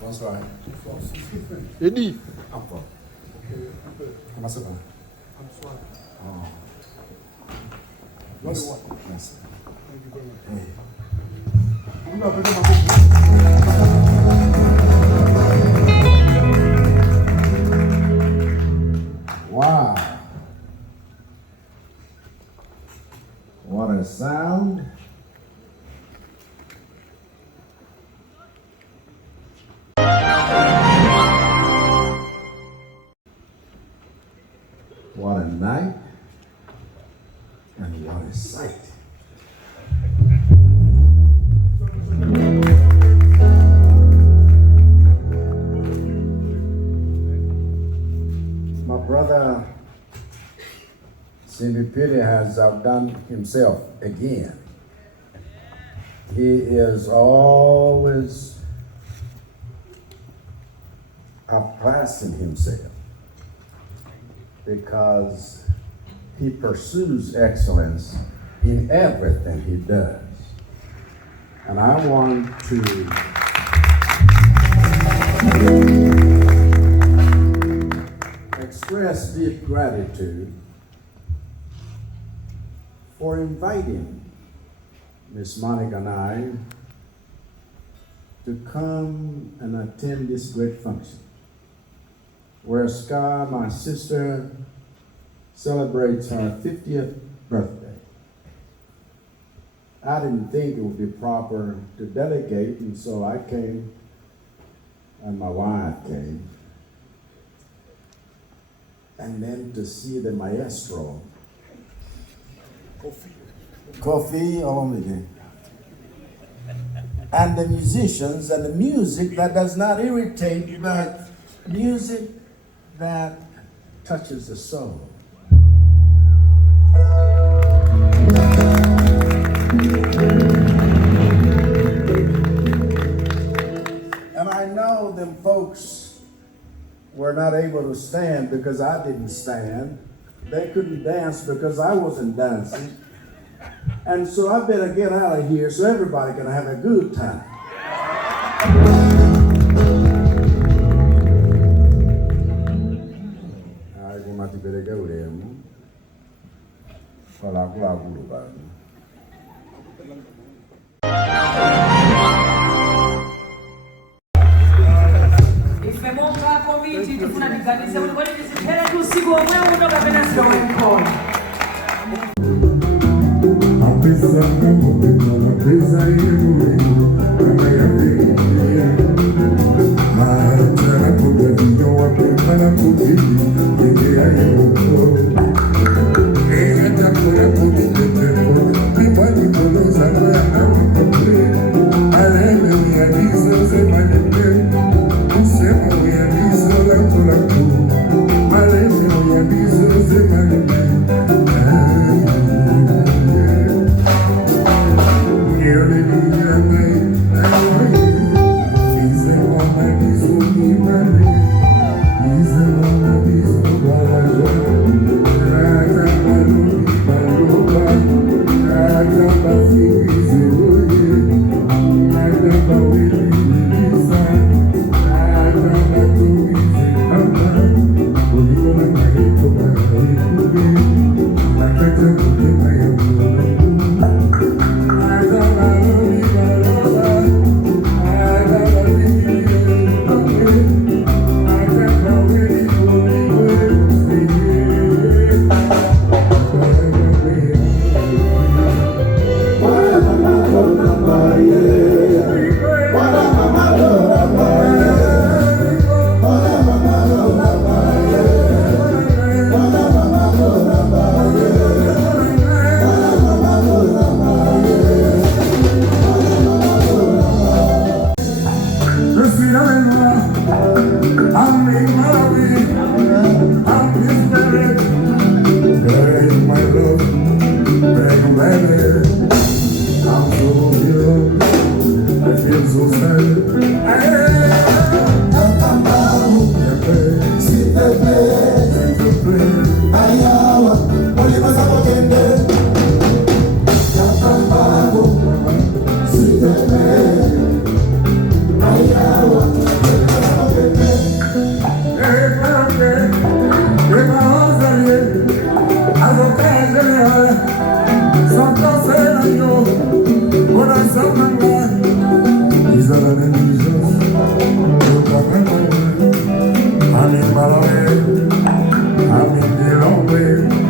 Bonsoir. Eddie. Encore. Comment ça va? Bonsoir. Oh. Merci. Merci. Oui. Wow. What a sound. What a night and what a sight. My brother Simipiri has outdone himself again. He is always outclassing himself because he pursues excellence in everything he does. And I want to express deep gratitude for inviting Miss Monica and I to come and attend this great function, where Scar, my sister, celebrates her 50th birthday. I didn't think it would be proper to delegate, and so I came, and my wife came, and then to see the maestro, KOFFI OLOMIDE, and the musicians and the music that does not irritate, but music that touches the soul. And I know them folks were not able to stand because I didn't stand. They couldn't dance because I wasn't dancing. And so I better get out of here so everybody can have a good time. I mati better go there. Yeah. I'm in Malawi, I'm in the long way.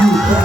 you.